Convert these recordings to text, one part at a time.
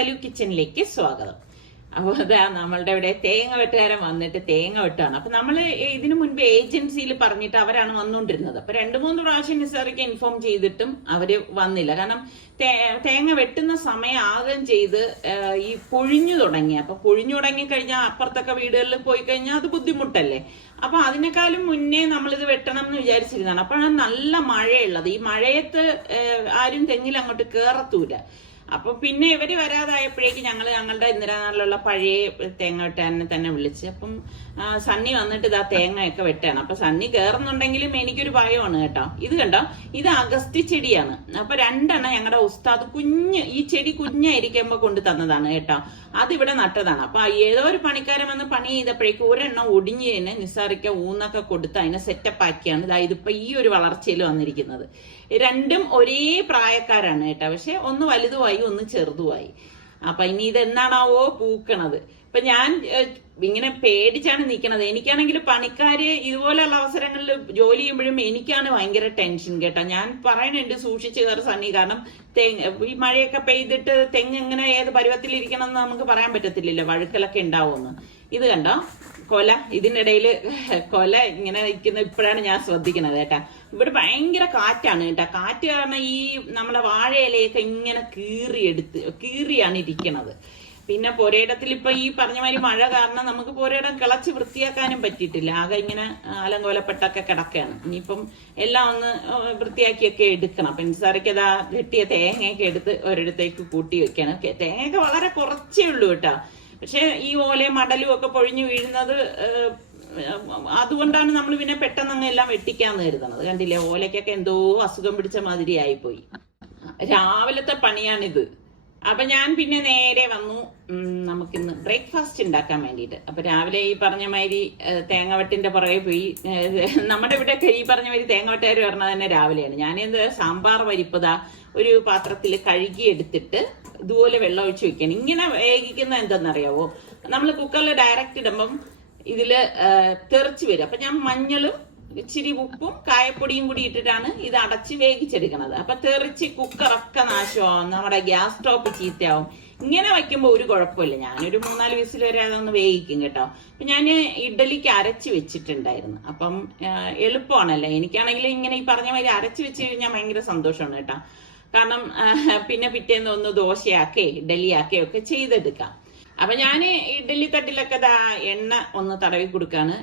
സലു കിച്ചണിലേക്ക് സ്വാഗതം. അപ്പോൾ അതാ നമ്മളുടെ ഇവിടെ തേങ്ങ വെട്ടുകാരൻ വന്നിട്ട് തേങ്ങ വെട്ടാണ്. അപ്പൊ നമ്മൾ ഇതിനു മുൻപ് ഏജൻസിയിൽ പറഞ്ഞിട്ട് അവരാണ് വന്നുകൊണ്ടിരുന്നത്. അപ്പൊ 2-3 പ്രാവശ്യം നിസാറിക്ക് ഇൻഫോം ചെയ്തിട്ടും അവര് വന്നില്ല. കാരണം തേങ്ങ വെട്ടുന്ന സമയം ആകുകയും ചെയ്ത് ഈ പൊഴിഞ്ഞു തുടങ്ങി. അപ്പൊ പൊഴിഞ്ഞു തുടങ്ങി കഴിഞ്ഞാൽ അപ്പുറത്തൊക്കെ വീടുകളിൽ പോയി കഴിഞ്ഞാൽ അത് ബുദ്ധിമുട്ടല്ലേ. അപ്പൊ അതിനേക്കാളും മുന്നേ നമ്മളിത് വെട്ടണം എന്ന് വിചാരിച്ചിരുന്നതാണ്. അപ്പോഴാണ് നല്ല മഴയുള്ളത്. ഈ മഴയത്ത് ആരും തെങ്ങിൽ അങ്ങോട്ട് കേറത്തൂല. അപ്പൊ പിന്നെ ഇവര് വരാതായപ്പോഴേക്ക് ഞങ്ങളുടെ ഇന്ദിരാനാളിലുള്ള പഴയ തേങ്ങ വെട്ടാനെ തന്നെ വിളിച്ച്. അപ്പം സണ്ണി വന്നിട്ട് ഇതാ തേങ്ങയൊക്കെ വെട്ടാണ്. അപ്പൊ സണ്ണി കയറുന്നുണ്ടെങ്കിലും എനിക്കൊരു ഭയമാണ് കേട്ടോ. ഇത് കണ്ടോ, ഇത് അഗസ്തി ചെടിയാണ്. അപ്പൊ 2 എണ്ണം ഞങ്ങളുടെ ഉസ്താദ് ഈ ചെടി കുഞ്ഞായിരിക്കുമ്പോ കൊണ്ട് തന്നതാണ് കേട്ടോ. അതിവിടെ നട്ടതാണ്. അപ്പൊ ഏതോ ഒരു പണിക്കാരൻ വന്ന് പണി ചെയ്തപ്പോഴേക്കും 1 എണ്ണം ഒടിഞ്ഞ് തന്നെ നിസാറിക്ക ഊന്നൊക്കെ കൊടുത്ത് അതിനെ സെറ്റപ്പ് ആക്കിയാണ് ഇതിപ്പോ ഈ ഒരു വളർച്ചയിൽ വന്നിരിക്കുന്നത്. 2ഉം ഒരേ പ്രായക്കാരാണ് കേട്ടോ. പക്ഷെ ഒന്ന് വലുതുമായി ഒന്ന് ചെറുതുമായി. അപ്പൊ ഇനി ഇതെന്നാണാവോ പൂക്കണത്. ഇപ്പൊ ഞാൻ ഇങ്ങനെ പേടിച്ചാണ് നിൽക്കണത്. എനിക്കാണെങ്കിൽ പണിക്കാര് ഇതുപോലെയുള്ള അവസരങ്ങളിൽ ജോലി ചെയ്യുമ്പോഴും എനിക്കാണ് ഭയങ്കര ടെൻഷൻ കേട്ടോ. ഞാൻ പറയണുണ്ട് സൂക്ഷിച്ച് കയറി സണ്ണി. കാരണം ഈ മഴയൊക്കെ പെയ്തിട്ട് തെങ്ങ് എങ്ങനെ ഏത് പരുവത്തിലിരിക്കണം എന്ന് നമുക്ക് പറയാൻ പറ്റത്തില്ലല്ലോ, വഴുക്കലൊക്കെ ഉണ്ടാവുമെന്ന്. ഇത് കണ്ടോ കൊല, ഇതിനിടയിൽ കൊല ഇങ്ങനെ നിൽക്കുന്ന ഇപ്പോഴാണ് ഞാൻ ശ്രദ്ധിക്കുന്നത് കേട്ടാ. ഇവിടെ ഭയങ്കര കാറ്റാണ് കേട്ടാ. കാറ്റ് കാരണം ഈ നമ്മളെ വാഴയിലയൊക്കെ ഇങ്ങനെ കീറിയാണ് ഇരിക്കണത്. പിന്നെ പുരയിടത്തിൽ ഇപ്പൊ ഈ പറഞ്ഞ മാതിരി മഴ കാരണം നമുക്ക് പുരയിടം കിളച്ച് വൃത്തിയാക്കാനും പറ്റിയിട്ടില്ല. ആകെ ഇങ്ങനെ അലങ്കോലപ്പെട്ടൊക്കെ കിടക്കുകയാണ്. ഇനിയിപ്പം എല്ലാം ഒന്ന് വൃത്തിയാക്കിയൊക്കെ എടുക്കണം. അപ്പൊ നിസാറിക്ക് അതാ വെട്ടിയ തേങ്ങയൊക്കെ എടുത്ത് ഒരിടത്തേക്ക് കൂട്ടി വെക്കണം. തേങ്ങയൊക്കെ വളരെ കുറച്ചേ ഉള്ളൂ കേട്ടോ. പക്ഷെ ഈ ഓലയും മടലും ഒക്കെ പൊഴിഞ്ഞു വീഴുന്നത് അതുകൊണ്ടാണ് നമ്മൾ പിന്നെ പെട്ടെന്ന് അങ്ങ് എല്ലാം വെട്ടിക്കാന്ന് കരുതണത്. കണ്ടില്ലേ, ഓലയ്ക്കൊക്കെ എന്തോ അസുഖം പിടിച്ച മാതിരി ആയിപ്പോയി. രാവിലത്തെ പണിയാണിത്. അപ്പൊ ഞാൻ പിന്നെ നേരെ വന്നു നമുക്കിന്ന് ബ്രേക്ക്ഫാസ്റ്റ് ഉണ്ടാക്കാൻ വേണ്ടിയിട്ട്. അപ്പൊ രാവിലെ ഈ പറഞ്ഞ മാതിരി തേങ്ങവെട്ടിന്റെ പുറകെ പോയി. നമ്മുടെ ഇവിടെയൊക്കെ ഈ പറഞ്ഞ മാതിരി തേങ്ങവെട്ടുകാർ പറഞ്ഞത് തന്നെ രാവിലെയാണ്. ഞാനെന്ത് സാമ്പാർ പരിപ്പതാ ഒരു പാത്രത്തിൽ കഴുകി എടുത്തിട്ട് ഇതുപോലെ വെള്ളം ഒഴിച്ച് വെക്കണം. ഇങ്ങനെ വേവിക്കുന്നത് എന്തെന്നറിയാവോ, നമ്മൾ കുക്കറിൽ ഡയറക്റ്റ് ഇടുമ്പം ഇതില് തെറിച്ച് വരും. അപ്പൊ ഞാൻ മഞ്ഞളും ഇച്ചിരി ഉപ്പും കായപ്പൊടിയും കൂടി ഇട്ടിട്ടാണ് ഇത് അടച്ച് വേവിച്ചെടുക്കുന്നത്. അപ്പൊ തെറിച്ച് കുക്കറൊക്കെ നാശമാവും, നമ്മുടെ ഗ്യാസ് സ്റ്റോപ്പ് ചീത്തയാവും. ഇങ്ങനെ വയ്ക്കുമ്പോ ഒരു കുഴപ്പമില്ല. ഞാനൊരു 3-4 വിസിൽ വരെ അതൊന്ന് വേവിക്കും കേട്ടോ. അപ്പൊ ഞാൻ ഇഡ്ഡലിക്ക് അരച്ച് വെച്ചിട്ടുണ്ടായിരുന്നു. അപ്പം എളുപ്പമാണല്ലോ. എനിക്കാണെങ്കിൽ ഇങ്ങനെ ഈ പറഞ്ഞ മാതിരി അരച്ച് വെച്ച് കഴിഞ്ഞാൽ ഭയങ്കര സന്തോഷമാണ് കേട്ടോ. കാരണം പിന്നെ പിറ്റേന്ന് ഒന്ന് ദോശയാക്കേ ഇഡ്ഡലിയാക്കേ ഒക്കെ ചെയ്തെടുക്കാം. അപ്പൊ ഞാൻ ഇഡ്ഡലി തട്ടിലൊക്കെ എണ്ണ ഒന്ന് തടവി കൊടുക്കാണ്.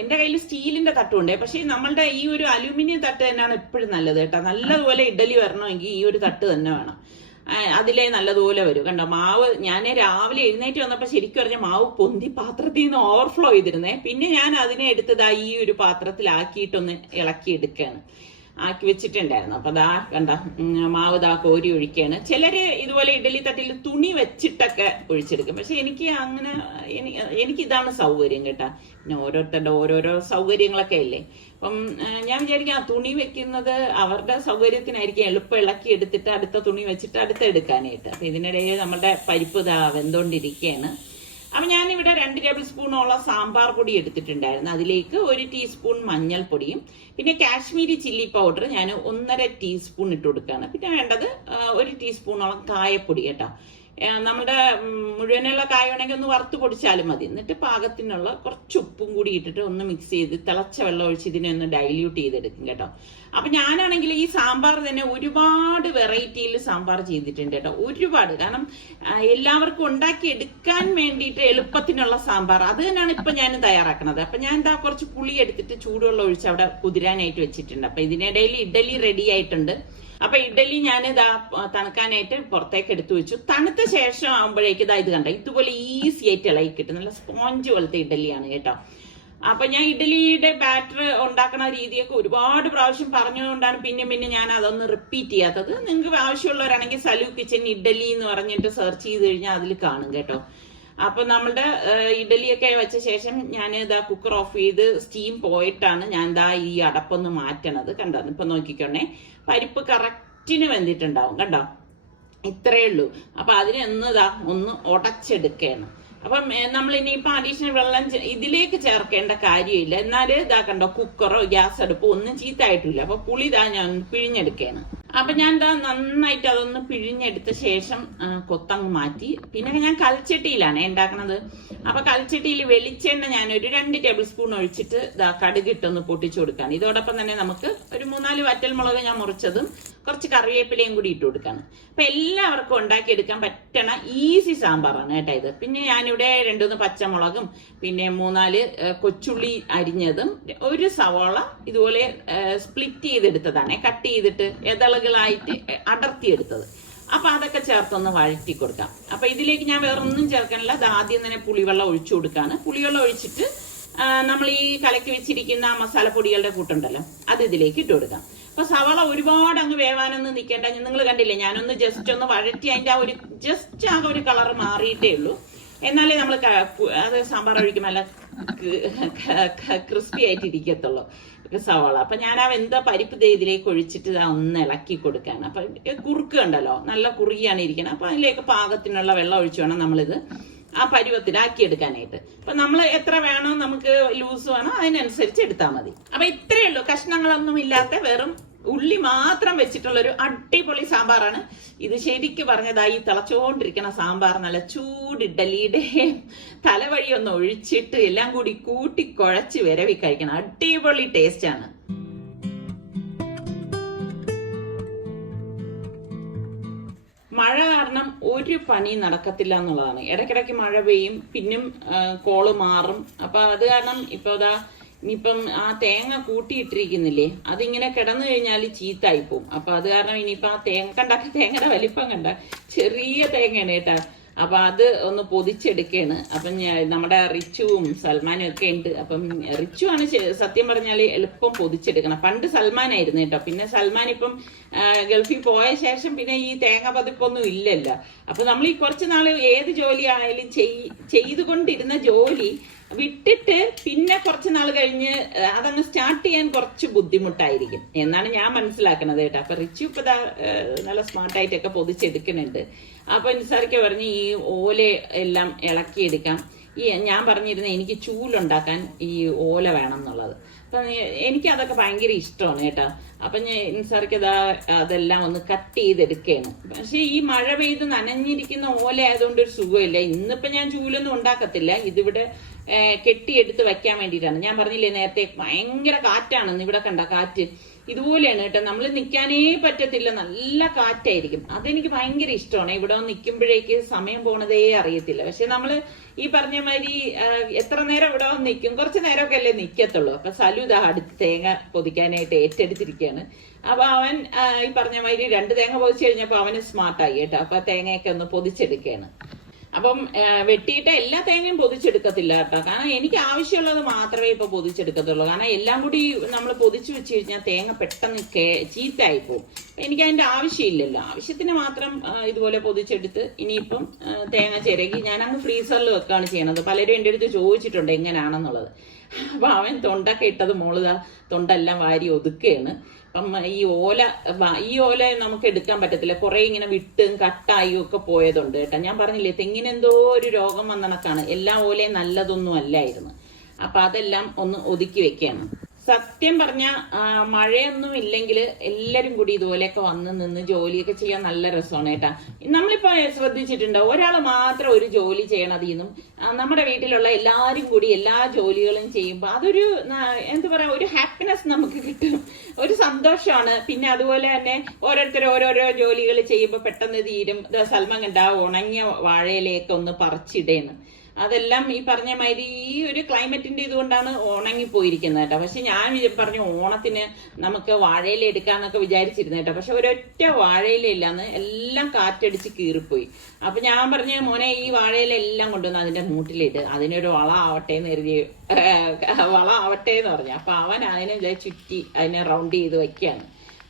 എന്റെ കയ്യിൽ സ്റ്റീലിന്റെ തട്ടുണ്ടേ. പക്ഷെ നമ്മളുടെ ഈ ഒരു അലൂമിനിയം തട്ട് തന്നെയാണ് എപ്പോഴും നല്ലത് കേട്ടോ. നല്ലതുപോലെ ഇഡ്ഡലി വരണമെങ്കിൽ ഈ ഒരു തട്ട് തന്നെ വേണം. അതിലേ നല്ലതുപോലെ വരും. കണ്ടോ, മാവ് ഞാൻ രാവിലെ എഴുന്നേറ്റ് വന്നപ്പോ ശരിക്കും പറഞ്ഞ മാവ് പൊന്തി പാത്രത്തിൽ നിന്ന് ഓവർഫ്ലോ ചെയ്തിരുന്നേ. പിന്നെ ഞാൻ അതിനെ എടുത്തതാ ഈ ഒരു പാത്രത്തിലാക്കിയിട്ടൊന്ന് ഇളക്കി എടുക്കുകയാണ്. ആക്കി വെച്ചിട്ടുണ്ടായിരുന്നു. അപ്പൊ ദാ കണ്ട മാവ് ദാ കോരി ഒഴിക്കുകയാണ്. ചിലര് ഇതുപോലെ ഇഡലി തട്ടിൽ തുണി വെച്ചിട്ടൊക്കെ ഒഴിച്ചെടുക്കും. പക്ഷെ എനിക്ക് ഇതാണ് സൗകര്യം കേട്ടാ. പിന്നെ ഓരോരുത്തരുടെ ഓരോരോ സൗകര്യങ്ങളൊക്കെ അല്ലേ. അപ്പം ഞാൻ വിചാരിക്കും ആ തുണി വെക്കുന്നത് അവരുടെ സൗകര്യത്തിനായിരിക്കും. എളുപ്പം ഇളക്കി എടുത്തിട്ട് അടുത്ത തുണി വെച്ചിട്ട് അടുത്ത എടുക്കാനായിട്ട്. അപ്പൊ ഇതിനിടയിൽ നമ്മുടെ പരിപ്പ് ദാ വെന്തോണ്ടിരിക്കുകയാണ്. അപ്പൊ ഞാനിവിടെ 2 ടേബിൾ സ്പൂണോളം സാമ്പാർ പൊടി എടുത്തിട്ടുണ്ടായിരുന്നു. അതിലേക്ക് 1 ടീസ്പൂൺ മഞ്ഞൾപ്പൊടിയും പിന്നെ കാശ്മീരി ചില്ലി പൗഡർ ഞാൻ 1.5 ടീസ്പൂൺ ഇട്ട് കൊടുക്കുകയാണ്. പിന്നെ വേണ്ടത് 1 ടീസ്പൂണോളം കായപ്പൊടി കേട്ടോ. നമ്മുടെ മുഴുവനുള്ള കായ വേണമെങ്കിൽ ഒന്ന് വറുത്ത് പൊടിച്ചാലും മതി. എന്നിട്ട് പാകത്തിനുള്ള കുറച്ച് ഉപ്പും കൂടി ഇട്ടിട്ട് ഒന്ന് മിക്സ് ചെയ്ത് തിളച്ച വെള്ളം ഒഴിച്ച് ഇതിനെ ഒന്ന് ഡൈല്യൂട്ട് ചെയ്തെടുക്കും കേട്ടോ. അപ്പൊ ഞാനാണെങ്കിൽ ഈ സാമ്പാർ തന്നെ ഒരുപാട് വെറൈറ്റിയിൽ സാമ്പാർ ചെയ്തിട്ടുണ്ട് കേട്ടോ. ഒരുപാട്. കാരണം എല്ലാവർക്കും ഉണ്ടാക്കി എടുക്കാൻ വേണ്ടിയിട്ട് എളുപ്പത്തിനുള്ള സാമ്പാർ അത് തന്നെയാണ് ഇപ്പൊ ഞാൻ തയ്യാറാക്കുന്നത്. അപ്പൊ ഞാൻ എന്താ കുറച്ച് പുളി എടുത്തിട്ട് ചൂടുവെള്ളം ഒഴിച്ച് അവിടെ കുതിരാനായിട്ട് വെച്ചിട്ടുണ്ട്. അപ്പൊ ഇതിനിടയിൽ ഇഡ്ഡലി റെഡി ആയിട്ടുണ്ട്. അപ്പൊ ഇഡ്ഡലി ഞാനിതാ തണുക്കാനായിട്ട് പുറത്തേക്ക് എടുത്തു വെച്ചു. തണുത്ത ശേഷം ആകുമ്പോഴേക്ക് ഇത് കണ്ട ഇതുപോലെ ഈസി ആയിട്ട് ഇളകി കിട്ടും. നല്ല സ്പോഞ്ച് പോലത്തെ ഇഡ്ഡലിയാണ് കേട്ടോ. അപ്പൊ ഞാൻ ഇഡ്ഡലിയുടെ ബാറ്റർ ഉണ്ടാക്കുന്ന രീതിയൊക്കെ ഒരുപാട് പ്രാവശ്യം പറഞ്ഞുകൊണ്ടാണ് പിന്നെ ഞാൻ അതൊന്ന് റിപ്പീറ്റ് ചെയ്യാത്തത്. നിങ്ങൾക്ക് ആവശ്യമുള്ളവരാണെങ്കിൽ സലു കിച്ചൻ ഇഡ്ഡലി എന്ന് പറഞ്ഞിട്ട് സെർച്ച് ചെയ്ത് കഴിഞ്ഞാൽ അതിൽ കാണും കേട്ടോ. അപ്പൊ നമ്മളുടെ ഇഡ്ഡലിയൊക്കെ വെച്ച ശേഷം ഞാൻ ഇതാ കുക്കർ ഓഫ് ചെയ്ത് സ്റ്റീം പോയിട്ടാണ് ഞാൻ ഇതാ ഈ അടപ്പൊന്ന് മാറ്റണത്. കണ്ടോ, ഇപ്പൊ നോക്കിക്കോണേ, പരിപ്പ് കറക്റ്റിന് വെന്തിട്ടുണ്ടാവും കണ്ടോ. ഇത്രയേ ഉള്ളൂ. അപ്പൊ അതിനെ ഒന്ന് ഉടച്ചെടുക്കുകയാണ്. അപ്പം നമ്മൾ ഇനിയിപ്പോ അഡീഷണൽ വെള്ളം ഇതിലേക്ക് ചേർക്കേണ്ട കാര്യമില്ല. എന്നാല് ഇതാ കണ്ടോ, കുക്കറോ ഗ്യാസ് അടുപ്പോ ഒന്നും ചീത്തായിട്ടില്ല. അപ്പൊ പുളി ഞാൻ പിഴിഞ്ഞെടുക്കുകയാണ്. അപ്പൊ ഞാൻ എന്താ നന്നായിട്ട് അതൊന്ന് പിഴിഞ്ഞെടുത്ത ശേഷം കൊത്തങ്ങ് മാറ്റി. പിന്നെ ഞാൻ കൽച്ചട്ടിയിലാണ് ഉണ്ടാക്കണത്. അപ്പൊ കൽച്ചട്ടിയിൽ വെളിച്ചെണ്ണ ഞാൻ ഒരു 2 ടേബിൾ സ്പൂൺ ഒഴിച്ചിട്ട് കടുകിട്ടൊന്ന് പൊട്ടിച്ചു കൊടുക്കാണ്. ഇതോടൊപ്പം തന്നെ നമുക്ക് ഒരു 3-4 വറ്റൽമുളക് ഞാൻ മുറിച്ചതും കുറച്ച് കറിവേപ്പിലയും കൂടി ഇട്ട് കൊടുക്കാണ്. അപ്പൊ എല്ലാവർക്കും ഉണ്ടാക്കിയെടുക്കാൻ പറ്റണ ഈസി സാമ്പാറാണ് കേട്ടോ ഇത്. പിന്നെ ഞാനിവിടെ 2-3 പച്ചമുളകും പിന്നെ 3-4 കൊച്ചുള്ളി അരിഞ്ഞതും ഒരു സവാള ഇതുപോലെ സ്പ്ലിറ്റ് ചെയ്തെടുത്തതാണ്, കട്ട് ചെയ്തിട്ട് ഇതളുകളായിട്ട് അടർത്തിയെടുത്തത്. അപ്പൊ അതൊക്കെ ചേർത്തൊന്ന് വഴറ്റി കൊടുക്കാം. അപ്പൊ ഇതിലേക്ക് ഞാൻ വേറെ ഒന്നും ചേർക്കാനില്ല. അത് ആദ്യം തന്നെ പുളിവെള്ളം ഒഴിച്ചു കൊടുക്കാണ്. പുളിവെള്ളം ഒഴിച്ചിട്ട് നമ്മൾ ഈ കലക്കി വെച്ചിരിക്കുന്ന മസാലപ്പൊടികളുടെ കൂട്ടുണ്ടല്ലോ അത് ഇതിലേക്ക് ഇട്ട് കൊടുക്കാം. അപ്പൊ സവാള ഒരുപാട് അങ്ങ് വേവാനൊന്നും നിൽക്കേണ്ട. നിങ്ങൾ കണ്ടില്ലേ, ഞാനൊന്ന് ജസ്റ്റ് ഒന്ന് വഴറ്റി അതിന്റെ ആ ഒരു ജസ്റ്റ് ആ ഒരു കളർ മാറിയിട്ടേ ഉള്ളൂ. എന്നാലേ നമ്മൾ അത് സാമ്പാർ ഒഴിക്കുമ്പോൾ നല്ല ക്രിസ്പി ആയിട്ട് ഇരിക്കത്തുള്ളൂ സവാള. അപ്പൊ ഞാൻ ആ വെന്ത പരിപ്പ് ഇതിലേക്ക് ഒഴിച്ചിട്ട് ഒന്ന് ഇളക്കി കൊടുക്കാണ്. അപ്പൊ കുറുക്ക് ഉണ്ടല്ലോ, നല്ല കുറുകിയാണ് ഇരിക്കുന്നത്. അപ്പൊ അതിലേക്ക് പാകത്തിനുള്ള വെള്ളം ഒഴിച്ചു വേണം നമ്മളിത് ആ പരുവത്തിലാക്കി എടുക്കാനായിട്ട്. അപ്പൊ നമ്മൾ എത്ര വേണോ, നമുക്ക് ലൂസ് വേണോ അതിനനുസരിച്ച് എടുത്താൽ മതി. അപ്പൊ ഇത്രയേ ഉള്ളൂ, കഷ്ണങ്ങളൊന്നും ഇല്ലാത്ത വെറും ഉള്ളി മാത്രം വെച്ചിട്ടുള്ള ഒരു അടിപൊളി സാമ്പാറാണ് ഇത്. ശരിക്കും പറഞ്ഞതായി തിളച്ചോണ്ടിരിക്കുന്ന സാമ്പാർ നല്ല ചൂടിഡലിയുടെ തലവഴി ഒന്ന് ഒഴിച്ചിട്ട് എല്ലാം കൂടി കൂട്ടി കുഴച്ച് വിരവി കഴിക്കണം. അടിപൊളി ടേസ്റ്റ് ആണ്. മഴ കാരണം ഒരു പണി നടക്കത്തില്ല എന്നുള്ളതാണ്. ഇടയ്ക്കിടയ്ക്ക് മഴ പെയ്യും, പിന്നും കോള് മാറും. അപ്പൊ അത് കാരണം ഇനിയിപ്പം ആ തേങ്ങ കൂട്ടിയിട്ടിരിക്കുന്നില്ലേ, അതിങ്ങനെ കിടന്നു കഴിഞ്ഞാൽ ചീത്തായി പോവും. അപ്പൊ അത് കാരണം ഇനിയിപ്പൊ ആ തേങ്ങയുടെ വലിപ്പം കണ്ട ചെറിയ തേങ്ങയാണ് കേട്ടാ. അപ്പൊ അത് ഒന്ന് പൊതിച്ചെടുക്കാണ്. അപ്പം നമ്മുടെ റിച്ചുവും സൽമാനും ഒക്കെ ഉണ്ട്. അപ്പം റിച്ചു ആണ് സത്യം പറഞ്ഞാല് എളുപ്പം പൊതിച്ചെടുക്കണം. പണ്ട് സൽമാനായിരുന്നു കേട്ടോ. പിന്നെ സൽമാൻ ഇപ്പം ഗൾഫിൽ പോയ ശേഷം പിന്നെ ഈ തേങ്ങ പതിപ്പൊന്നും ഇല്ലല്ലോ. അപ്പൊ നമ്മൾ ഈ കുറച്ച് നാള് ഏത് ജോലി ആയാലും ചെയ്തുകൊണ്ടിരുന്ന ജോലി വിട്ടിട്ട് പിന്നെ കുറച്ച് നാൾ കഴിഞ്ഞ് അതങ്ങ് സ്റ്റാർട്ട് ചെയ്യാൻ കുറച്ച് ബുദ്ധിമുട്ടായിരിക്കും എന്നാണ് ഞാൻ മനസ്സിലാക്കുന്നത് കേട്ടോ. അപ്പൊ റിച്ചു ഇപ്പൊ നല്ല സ്മാർട്ടായിട്ടൊക്കെ പൊതിച്ചെടുക്കുന്നുണ്ട്. അപ്പൊ നിസാരിക്ക പറഞ്ഞ് ഈ ഓല എല്ലാം ഇളക്കിയെടുക്കാം. ഞാൻ പറഞ്ഞിരുന്ന എനിക്ക് ചൂലുണ്ടാക്കാൻ ഈ ഓല വേണം എന്നുള്ളത്. അപ്പൊ എനിക്ക് അതൊക്കെ ഭയങ്കര ഇഷ്ടമാണ് കേട്ടോ. അപ്പൊ ഞാൻ നിസാരിക്കതാ അതെല്ലാം ഒന്ന് കട്ട് ചെയ്തെടുക്കുകയാണ്. പക്ഷെ ഈ മഴ പെയ്ത് നനഞ്ഞിരിക്കുന്ന ഓല ആയതുകൊണ്ട് ഒരു സുഖമില്ല. ഇന്നിപ്പോ ഞാൻ ചൂലൊന്നും ഉണ്ടാക്കത്തില്ല, ഇതിവിടെ കെട്ടിയെടുത്ത് വെക്കാൻ വേണ്ടിയിട്ടാണ്. ഞാൻ പറഞ്ഞില്ലേ നേരത്തെ ഭയങ്കര കാറ്റാണെന്ന്. ഇവിടെ കണ്ട കാറ്റ് ഇതുപോലെയാണ് കേട്ടോ. നമ്മൾ നിൽക്കാനേ പറ്റത്തില്ല, നല്ല കാറ്റായിരിക്കും. അതെനിക്ക് ഭയങ്കര ഇഷ്ടമാണ്. ഇവിടെ നിൽക്കുമ്പോഴേക്ക് സമയം പോണതേ അറിയത്തില്ല. പക്ഷെ നമ്മള് ഈ പറഞ്ഞ മാതിരി എത്ര നേരം ഇവിടെ നിൽക്കും, കുറച്ച് നേരമൊക്കെ അല്ലേ നിൽക്കത്തുള്ളൂ. അപ്പൊ സലു അടുത്ത് തേങ്ങ പൊതിക്കാനായിട്ട് ഏറ്റെടുത്തിരിക്കുകയാണ്. അപ്പൊ അവൻ ഈ പറഞ്ഞ മാതിരി 2 തേങ്ങ പൊതിച്ചു കഴിഞ്ഞപ്പോ അവന് സ്മാർട്ടായി കേട്ടോ. അപ്പൊ തേങ്ങയൊക്കെ ഒന്ന് പൊതിച്ചെടുക്കുകയാണ്. അപ്പം വെട്ടിയിട്ട് എല്ലാ തേങ്ങയും പൊതിച്ചെടുക്കത്തില്ല കേട്ടോ. കാരണം എനിക്ക് ആവശ്യമുള്ളത് മാത്രമേ ഇപ്പൊ പൊതിച്ചെടുക്കത്തുള്ളൂ. കാരണം എല്ലാം കൂടി നമ്മൾ പൊതിച്ചു വെച്ച് കഴിഞ്ഞാൽ തേങ്ങ പെട്ടെന്ന് ചീത്തയായി പോകും. എനിക്ക് അതിന്റെ ആവശ്യമില്ലല്ലോ. ആവശ്യത്തിന് മാത്രം ഇതുപോലെ പൊതിച്ചെടുത്ത് ഇനിയിപ്പം തേങ്ങ ചിരകി ഞാൻ അങ്ങ് ഫ്രീസറിൽ വെക്കുകയാണ് ചെയ്യണത്. പലരും എൻ്റെ അടുത്ത് ചോദിച്ചിട്ടുണ്ട് എങ്ങനെയാണെന്നുള്ളത്. അപ്പൊ അവൻ തൊണ്ടൊക്കെ ഇട്ടത് മോളുതാ തൊണ്ടെല്ലാം വാരി ഒതുക്കുകയാണ്. അപ്പം ഈ ഓല നമുക്ക് എടുക്കാൻ പറ്റത്തില്ല, കുറെ ഇങ്ങനെ വിട്ടും കട്ടായും ഒക്കെ പോയതുണ്ട് കേട്ടോ. ഞാൻ പറഞ്ഞില്ലേ തെങ്ങിനെന്തോ ഒരു രോഗം വന്ന കണക്കാണ്. എല്ലാ ഓലയും നല്ലതൊന്നും അല്ലായിരുന്നു. അപ്പൊ അതെല്ലാം ഒന്ന് ഒതുക്കി വെക്കുകയാണ്. സത്യം പറഞ്ഞ മഴയൊന്നും ഇല്ലെങ്കിൽ എല്ലാരും കൂടി ഇതുപോലെയൊക്കെ വന്ന് നിന്ന് ജോലിയൊക്കെ ചെയ്യാൻ നല്ല രസമാണ് കേട്ടാ. നമ്മളിപ്പോ ശ്രദ്ധിച്ചിട്ടുണ്ട്, ഒരാൾ മാത്രം ഒരു ജോലി ചെയ്യണതിന്നും നമ്മുടെ വീട്ടിലുള്ള എല്ലാരും കൂടി എല്ലാ ജോലികളും ചെയ്യുമ്പോൾ അതൊരു എന്താ പറയാ, ഒരു ഹാപ്പിനെസ് നമുക്ക് കിട്ടും, ഒരു സന്തോഷമാണ്. പിന്നെ അതുപോലെ തന്നെ ഓരോരുത്തർ ഓരോരോ ജോലികൾ ചെയ്യുമ്പോൾ പെട്ടെന്ന് തീരും. സൽമാൻ കണ്ടാ ഉണങ്ങിയ വാഴയിലേക്ക് ഒന്ന് പറിച്ചിടേന്ന്. അതെല്ലാം ഈ പറഞ്ഞ മാതിരി ഈ ഒരു ക്ലൈമറ്റിന്റെ ഇതുകൊണ്ടാണ് ഉണങ്ങിപ്പോയിരിക്കുന്നത് കേട്ടോ. പക്ഷെ ഞാൻ പറഞ്ഞു ഓണത്തിന് നമുക്ക് വാഴയില എടുക്കാന്നൊക്കെ വിചാരിച്ചിരുന്നു കേട്ടോ. പക്ഷെ ഒരൊറ്റ വാഴയില ഇല്ലാന്ന്, എല്ലാം കാറ്റടിച്ച് കീറിപ്പോയി. അപ്പൊ ഞാൻ പറഞ്ഞു മോനെ ഈ വാഴയില എല്ലാം കൊണ്ടുവന്ന് അതിന്റെ മൂട്ടിലിട്ട് അതിനൊരു വള ആവട്ടെ എന്ന് കരുതി, വള ആവട്ടെ എന്ന് പറഞ്ഞു. അപ്പൊ അവൻ അതിനെ ചുറ്റി അതിനെ റൗണ്ട് ചെയ്ത് വെക്കുകയാണ്.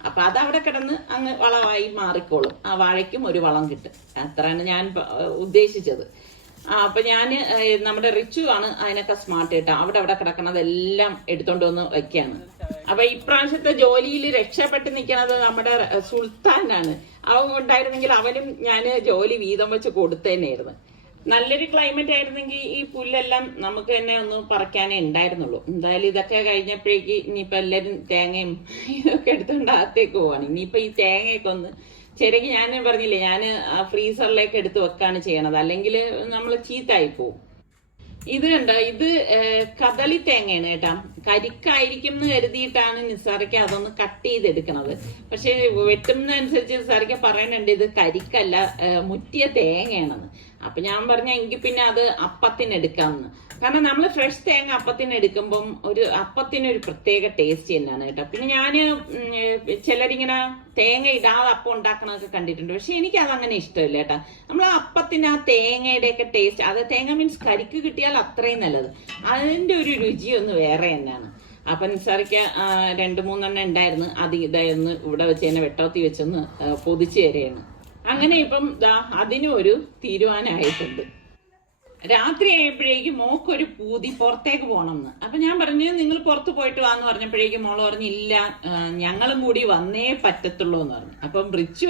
അപ്പൊ അതവിടെ കിടന്ന് അങ്ങ് വളമായി മാറിക്കോളും. ആ വാഴയ്ക്കും ഒരു വളം കിട്ടും. അത്രയാണ് ഞാൻ ഉദ്ദേശിച്ചത്. അപ്പൊ ഞാന് നമ്മുടെ റിച്ചു ആണ് അതിനൊക്കെ സ്മാർട്ട് കേട്ടോ. അവിടെ കിടക്കണതെല്ലാം എടുത്തോണ്ട് വന്ന് വയ്ക്കാണ്. അപ്പൊ ഇപ്രാവശ്യത്തെ ജോലിയിൽ രക്ഷപ്പെട്ട് നിൽക്കുന്നത് നമ്മുടെ സുൽത്താനാണ്. അവൻ ഉണ്ടായിരുന്നെങ്കിൽ അവനും ഞാൻ ജോലി വീതം വെച്ച് കൊടുത്തേനായിരുന്നു. നല്ലൊരു ക്ലൈമറ്റ് ആയിരുന്നെങ്കിൽ ഈ പുല്ലെല്ലാം നമുക്ക് തന്നെ ഒന്ന് പറിക്കാനേ ഉണ്ടായിരുന്നുള്ളൂ. എന്തായാലും ഇതൊക്കെ കഴിഞ്ഞപ്പോഴേക്ക് ഇനിയിപ്പോൾ എല്ലാവരും തേങ്ങയും ഇതൊക്കെ എടുത്തുകൊണ്ട് അകത്തേക്ക് പോവാണ്. ഇനിയിപ്പോൾ ഈ തേങ്ങയൊക്കെ ഒന്ന് ചിരകി, ഞാൻ പറഞ്ഞില്ലേ, ഞാൻ ഫ്രീസറിലേക്ക് എടുത്ത് വെക്കാണ് ചെയ്യണത്, അല്ലെങ്കിൽ നമ്മൾ ചീത്തായി പോവും. ഇത് കണ്ടോ, ഇത് കദളി തേങ്ങയാണ് കേട്ടാ. കരിക്കായിരിക്കും എന്ന് കരുതിയിട്ടാണ് നിസാറിക്ക അതൊന്ന് കട്ട് ചെയ്തെടുക്കണത്. പക്ഷെ വെട്ടുന്നതനുസരിച്ച് നിസാറിക്ക പറയുന്നുണ്ട് ഇത് കരിക്കല്ല, മുറ്റിയ തേങ്ങയാണെന്ന്. അപ്പൊ ഞാൻ പറഞ്ഞ എങ്കിൽ പിന്നെ അത് അപ്പത്തിന് എടുക്കാമെന്ന്. കാരണം നമ്മൾ ഫ്രഷ് തേങ്ങ അപ്പത്തിന് എടുക്കുമ്പം അപ്പത്തിനൊരു പ്രത്യേക ടേസ്റ്റ് തന്നെയാണ് കേട്ടോ. പിന്നെ ഞാന് ചിലരിങ്ങനെ തേങ്ങ ഇടാതെ അപ്പം ഉണ്ടാക്കണതൊക്കെ കണ്ടിട്ടുണ്ട്. പക്ഷെ എനിക്ക് അതങ്ങനെ ഇഷ്ടമില്ല കേട്ടാ. നമ്മൾ അപ്പത്തിന് ആ തേങ്ങയുടെ ഒക്കെ ടേസ്റ്റ്, അത് തേങ്ങ മീൻസ് കരിക്ക് കിട്ടിയാൽ അത്രയും നല്ലത്. അതിന്റെ ഒരു രുചി ഒന്ന് വേറെ തന്നെയാണ്. അപ്പൊ നിസാറിക്ക 2-3 ഉണ്ടായിരുന്നു. അത് ഇതായിരുന്നു ഇവിടെ വെച്ച് തന്നെ വെട്ടോത്തി വെച്ചൊന്ന് പൊതിച്ചു തരെയാണ്. അങ്ങനെ ഇപ്പം അതിനും ഒരു തീരുമാനമായിട്ടുണ്ട്. രാത്രി ആയപ്പോഴേക്കും മോക്കൊരു പൂതി പുറത്തേക്ക് പോകണം എന്ന്. അപ്പൊ ഞാൻ പറഞ്ഞു നിങ്ങൾ പുറത്ത് പോയിട്ട് വാന്ന് പറഞ്ഞപ്പോഴേക്കും മോള് പറഞ്ഞു ഇല്ല, ഞങ്ങളും കൂടി വന്നേ പറ്റത്തുള്ളൂ എന്ന് പറഞ്ഞു. അപ്പം റിച്ചു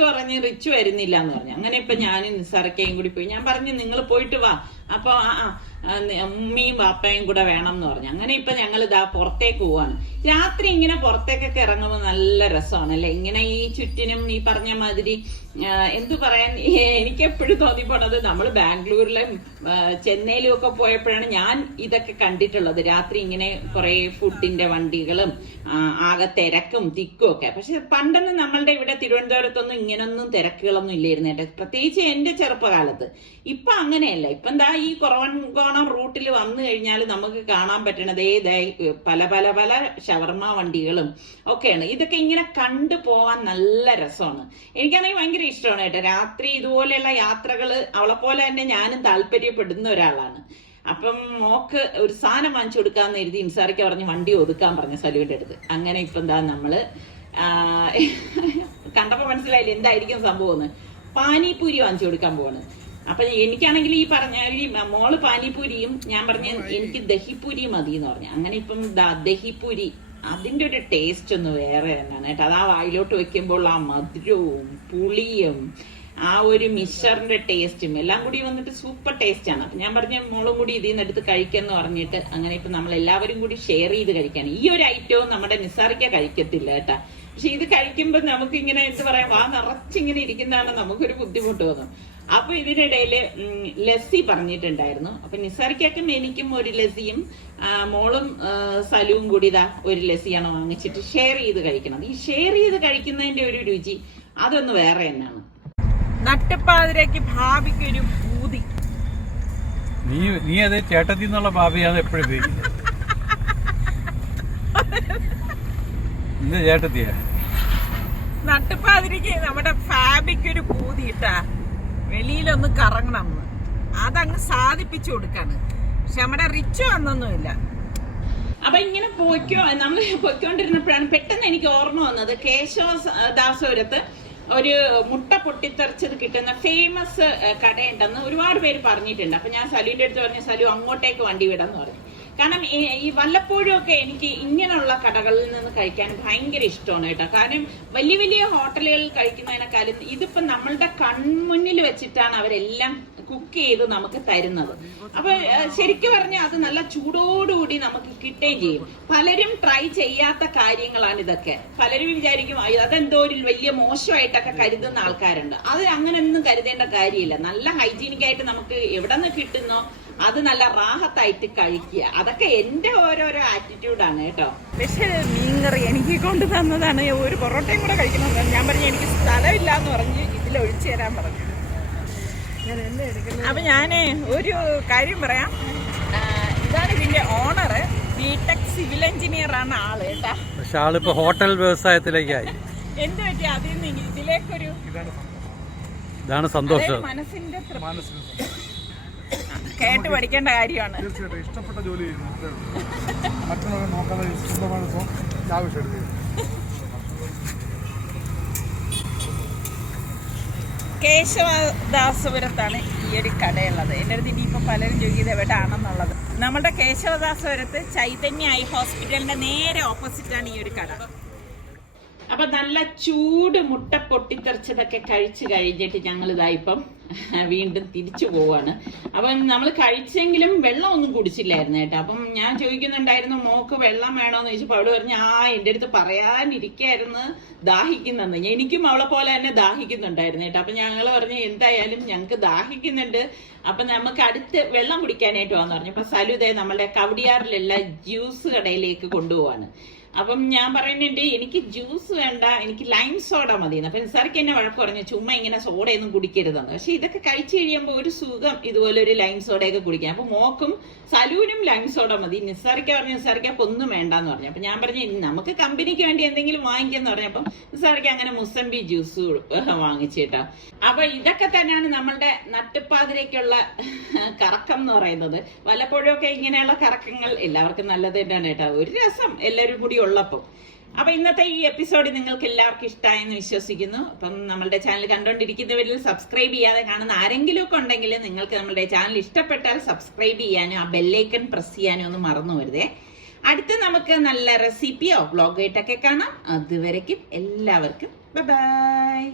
വരുന്നില്ല എന്ന് പറഞ്ഞു. അങ്ങനെ ഇപ്പൊ ഞാനും നിസാറിക്കയും കൂടി പോയി. ഞാൻ പറഞ്ഞു നിങ്ങൾ പോയിട്ട് വാ, അപ്പൊ ഉമ്മയും ബാപ്പയും കൂടെ വേണം എന്ന് പറഞ്ഞു. അങ്ങനെ ഇപ്പൊ ഞങ്ങൾ പുറത്തേക്ക് പോവാണ്. രാത്രി ഇങ്ങനെ പുറത്തേക്കൊക്കെ ഇറങ്ങുമ്പോൾ നല്ല രസമാണ് അല്ലെ. ഇങ്ങനെ ഈ ചുറ്റിനും ഈ പറഞ്ഞ മാതിരി എന്തു പറയാൻ, എനിക്ക് എപ്പോഴും തോന്നിപ്പോണത് നമ്മൾ ബാംഗ്ലൂരിലും ചെന്നൈയിലും ഒക്കെ പോയപ്പോഴാണ് ഞാൻ ഇതൊക്കെ കണ്ടിട്ടുള്ളത്. രാത്രി ഇങ്ങനെ കുറെ ഫുഡിന്റെ വണ്ടികളും ആകെ തിരക്കും തിക്കും ഒക്കെ. പക്ഷെ പണ്ടൊന്നും നമ്മളുടെ ഇവിടെ തിരുവനന്തപുരത്തൊന്നും ഇങ്ങനൊന്നും തിരക്കുകളൊന്നും ഇല്ലായിരുന്നു കേട്ടോ, പ്രത്യേകിച്ച് എന്റെ ചെറുപ്പകാലത്ത്. ഇപ്പൊ അങ്ങനെയല്ല. ഇപ്പൊ എന്താ ഈ കുറവൻകോണം റൂട്ടിൽ വന്നു കഴിഞ്ഞാൽ നമുക്ക് കാണാൻ പറ്റണത് പല പല പല ഷവർമ വണ്ടികളും ഒക്കെയാണ്. ഇതൊക്കെ ഇങ്ങനെ കണ്ടു പോവാൻ നല്ല രസമാണ്. എനിക്കാണെങ്കിൽ ഭയങ്കര ഇഷ്ടമാണ് കേട്ടോ. രാത്രി ഇതുപോലെയുള്ള യാത്രകള് അവളെ പോലെ തന്നെ ഞാനും താല്പര്യപ്പെടുന്ന ഒരാളാണ്. അപ്പം മോക്ക് ഒരു സാധനം വാങ്ങിച്ചു കൊടുക്കാന്ന് എഴുതി ഇൻസാറിക്ക് പറഞ്ഞ് വണ്ടി ഒതുക്കാൻ പറഞ്ഞു സലുവിന്റെ അടുത്ത്. അങ്ങനെ ഇപ്പൊ എന്താ നമ്മള് കണ്ടപ്പോ മനസ്സിലായില്ല എന്തായിരിക്കും സംഭവം എന്ന്. പാനിപൂരി വാങ്ങിച്ചു കൊടുക്കാൻ പോവാണ്. അപ്പൊ എനിക്കാണെങ്കിൽ ഈ പറഞ്ഞ മോള് പാനിപൂരിയും ഞാൻ പറഞ്ഞ എനിക്ക് ദഹിപ്പൂരി മതി എന്ന് പറഞ്ഞു. അങ്ങനെ ഇപ്പം ദഹിപ്പൂരി അതിന്റെ ഒരു ടേസ്റ്റ് ഒന്ന് വേറെ തന്നെയാണ് കേട്ടോ. അത് ആ വായിലോട്ട് വെക്കുമ്പോൾ ആ മധുരവും പുളിയും ആ ഒരു മിക്സറിന്റെ ടേസ്റ്റും എല്ലാം കൂടി വന്നിട്ട് സൂപ്പർ ടേസ്റ്റ് ആണ്. അപ്പൊ ഞാൻ പറഞ്ഞ മോളും കൂടി ഇതിൽ നിന്ന് എടുത്ത് കഴിക്കാന്ന് പറഞ്ഞിട്ട് അങ്ങനെ ഇപ്പൊ നമ്മൾ എല്ലാവരും കൂടി ഷെയർ ചെയ്ത് കഴിക്കാൻ. ഈ ഒരു ഐറ്റവും നമ്മുടെ നിസാറിക്ക കഴിക്കത്തില്ല കേട്ടാ. പക്ഷെ ഇത് കഴിക്കുമ്പോ നമുക്ക് ഇങ്ങനെ എന്ത് പറയാ, വാ നിറച്ചിങ്ങനെ ഇരിക്കുന്നതാണ് നമുക്കൊരു ബുദ്ധിമുട്ട് തോന്നും. അപ്പൊ ഇതിനിടയില് ലസ്സി പറഞ്ഞിട്ടുണ്ടായിരുന്നു. അപ്പൊ നിസാറിക്കും എനിക്കും ഒരു ലസ്സിയും മോളും സലുവും കൂടി ഒരു ലസ്സിയാണ് വാങ്ങിച്ചിട്ട് ഷെയർ ചെയ്ത് കഴിക്കണം. ഈ ഷെയർ ചെയ്ത് കഴിക്കുന്നതിന്റെ ഒരു രുചി അതൊന്ന് വേറെ തന്നെയാണ്. നട്ടുപ്പാതിരക്ക് ഭാവിക്കൊരു പൂതി. നീ അത് ചേട്ടത്തി എന്നുള്ള ഭാവിയാണ് എപ്പോഴും ഉപയോഗിക്കുന്നത്. ചേട്ടത്തിയ നട്ടുപ്പാതിരക്ക് നമ്മുടെ ഫാബിക്കൊരു പൂതി ഇട്ടാ വെളിയിലൊന്ന് കറങ്ങണം എന്ന്. അതങ്ങ് സാധിപ്പിച്ചു കൊടുക്കാണ്. പക്ഷെ നമ്മുടെ റിച്ച് വന്നൊന്നുമില്ല. അപ്പൊ ഇങ്ങനെ നമ്മൾ പൊയ്ക്കൊണ്ടിരുന്നപ്പോഴാണ് പെട്ടെന്ന് എനിക്ക് ഓർമ്മ വന്നത് കേശവദാസപുരത്ത് ഒരു മുട്ട പൊട്ടിത്തെറിച്ചത് കിട്ടുന്ന ഫേമസ് കടയുണ്ടെന്ന് ഒരുപാട് പേര് പറഞ്ഞിട്ടുണ്ട്. അപ്പൊ ഞാൻ സലുവിന്റെ അടുത്ത് പറഞ്ഞു, സലു അങ്ങോട്ടേക്ക് വണ്ടി വിടാന്ന് പറഞ്ഞു. കാരണം ഈ വല്ലപ്പോഴും ഒക്കെ എനിക്ക് ഇങ്ങനെയുള്ള കടകളിൽ നിന്ന് കഴിക്കാൻ ഭയങ്കര ഇഷ്ടമാണ് കേട്ടോ. കാരണം വലിയ വലിയ ഹോട്ടലുകളിൽ കഴിക്കുന്നതിനേക്കാളും ഇതിപ്പോ നമ്മളുടെ കൺമുന്നിൽ വെച്ചിട്ടാണ് അവരെല്ലാം കുക്ക് ചെയ്ത് നമുക്ക് തരുന്നത്. അപ്പൊ ശരിക്കും പറഞ്ഞാൽ അത് നല്ല ചൂടോടുകൂടി നമുക്ക് കിട്ടുകയും ചെയ്യും. പലരും ട്രൈ ചെയ്യാത്ത കാര്യങ്ങളാണ് ഇതൊക്കെ. പലരും വിചാരിക്കും അതെന്തോ ഒരു വലിയ മോശമായിട്ടൊക്കെ കരുതുന്ന ആൾക്കാരുണ്ട്. അത് അങ്ങനെയൊന്നും കരുതേണ്ട കാര്യമില്ല. നല്ല ഹൈജീനിക് ആയിട്ട് നമുക്ക് എവിടെ നിന്ന് കിട്ടുന്നോ അത് നല്ല റാഹത്തായിട്ട് കഴിക്കുക. അതൊക്കെ എന്റെ ഓരോരോ ആറ്റിറ്റ്യൂഡാണ് കേട്ടോ. പക്ഷെ മീൻകറി എനിക്ക് കൊണ്ട് തന്നതാണ്. ഒരു പൊറോട്ടയും കൂടെ കഴിക്കണം. ഞാൻ പറഞ്ഞു എനിക്ക് സ്ഥലമില്ല എന്ന് പറഞ്ഞ് ഇതിലൊഴിച്ചു തരാൻ പറഞ്ഞു. അപ്പൊ ഞാന് ഒരു കാര്യം പറയാം. ഇതാണ് ഇതിന്റെ ഓണറ്. ബിടെക് സിവിൽ എഞ്ചിനീയർ ആണ് ആള് കേട്ടാ. പക്ഷെ ആളിപ്പോ ഹോട്ടൽ വ്യവസായത്തിലേക്കായി. എന്ത് പറ്റി അതിൽ നിന്ന് ഇതിലേക്കൊരു ഇതാണ് സന്തോഷം. മനസ്സിന്റെ കേട്ട് പഠിക്കേണ്ട കാര്യമാണ്. ഇഷ്ടപ്പെട്ട ജോലി മറ്റുള്ളവരെ നോക്കാതെ ആവശ്യം. കേശവദാസപുരത്താണ് ഈ ഒരു കടയുള്ളത്. എൻ്റെ അടുത്ത് ഇനിയിപ്പോൾ പലരും ചോദിക്കുന്നത് എവിടെയാണെന്നുള്ളത്. നമ്മുടെ കേശവദാസപുരത്ത് ചൈതന്യ ഐ ഹോസ്പിറ്റലിന്റെ നേരെ ഓപ്പോസിറ്റാണ് ഈ ഒരു കട. അപ്പൊ നല്ല ചൂട് മുട്ട പൊട്ടിത്തെറിച്ചതൊക്കെ കഴിച്ചു കഴിഞ്ഞിട്ട് ഞങ്ങൾ ഇതായിപ്പം വീണ്ടും തിരിച്ചു പോവാണ്. അപ്പം നമ്മൾ കഴിച്ചെങ്കിലും വെള്ളം ഒന്നും കുടിച്ചില്ലായിരുന്നു കേട്ടോ. അപ്പം ഞാൻ ചോദിക്കുന്നുണ്ടായിരുന്നു മോക്ക് വെള്ളം വേണോന്ന് ചോദിച്ചപ്പോൾ അവള് പറഞ്ഞു എൻ്റെ അടുത്ത് പറയാനിരിക്കായിരുന്നു ദാഹിക്കുന്നെന്ന്. എനിക്കും അവളെ പോലെ തന്നെ ദാഹിക്കുന്നുണ്ടായിരുന്നു കേട്ടോ. അപ്പൊ ഞങ്ങൾ പറഞ്ഞു എന്തായാലും ഞങ്ങൾക്ക് ദാഹിക്കുന്നുണ്ട്, അപ്പൊ നമുക്ക് അടുത്ത് വെള്ളം കുടിക്കാനായിട്ട് വന്നു പറഞ്ഞു. അപ്പൊ സലുദേ നമ്മളുടെ കവടിയാറിലുള്ള ജ്യൂസ് കടയിലേക്ക് കൊണ്ടുപോവാണ്. അപ്പം ഞാൻ പറയുന്നുണ്ട് എനിക്ക് ജ്യൂസ് വേണ്ട, എനിക്ക് ലൈം സോഡ മതി. അപ്പൊ നിസാർക്ക് എന്നെ വഴക്ക് പറഞ്ഞു ചുമ്മാ ഇങ്ങനെ സോഡയൊന്നും കുടിക്കരുതെന്ന്. പക്ഷെ ഇതൊക്കെ കഴിച്ചു കഴിയുമ്പോൾ ഒരു സുഖം ഇതുപോലെ ഒരു ലൈം സോഡയൊക്കെ കുടിക്കാൻ. അപ്പൊ മോക്കും സലൂനും ലൈം സോഡ മതി. നിസാർക്ക് പറഞ്ഞു നിസാർക്ക് ഒന്നും വേണ്ടെന്ന് പറഞ്ഞു. അപ്പൊ ഞാൻ പറഞ്ഞു നമുക്ക് കമ്പനിക്ക് വേണ്ടി എന്തെങ്കിലും വാങ്ങിക്കാന്ന് പറഞ്ഞപ്പോ നിസാർക്ക് അങ്ങനെ മുസംബി ജ്യൂസ് വാങ്ങിച്ചേട്ടാ. അപ്പൊ ഇതൊക്കെ തന്നെയാണ് നമ്മളുടെ നട്ടുപ്പാതിരേക്കുള്ള കറക്കം എന്ന് പറയുന്നത്. വല്ലപ്പോഴൊക്കെ ഇങ്ങനെയുള്ള കറക്കങ്ങൾ എല്ലാവർക്കും നല്ലത് തന്നെയാണ് കേട്ടോ, ഒരു രസം എല്ലാവരും കൂടി ഉള്ളപ്പം. അപ്പൊ ഇന്നത്തെ ഈ എപ്പിസോഡ് നിങ്ങൾക്ക് എല്ലാവർക്കും ഇഷ്ടമായെന്ന് വിശ്വസിക്കുന്നു. അപ്പം നമ്മളുടെ ചാനൽ കണ്ടുകൊണ്ടിരിക്കുന്നവരിൽ സബ്സ്ക്രൈബ് ചെയ്യാതെ കാണുന്ന ആരെങ്കിലും ഒക്കെ ഉണ്ടെങ്കിൽ നിങ്ങൾക്ക് നമ്മളുടെ ചാനൽ ഇഷ്ടപ്പെട്ടാൽ സബ്സ്ക്രൈബ് ചെയ്യാനും ആ ബെല്ലൈക്കൺ പ്രസ് ചെയ്യാനും ഒന്നും മറന്നു വരുതേ. അടുത്ത് നമുക്ക് നല്ല റെസിപ്പിയോ വ്ളോഗായിട്ടൊക്കെ കാണാം. അതുവരയ്ക്കും എല്ലാവർക്കും ബൈ ബൈ.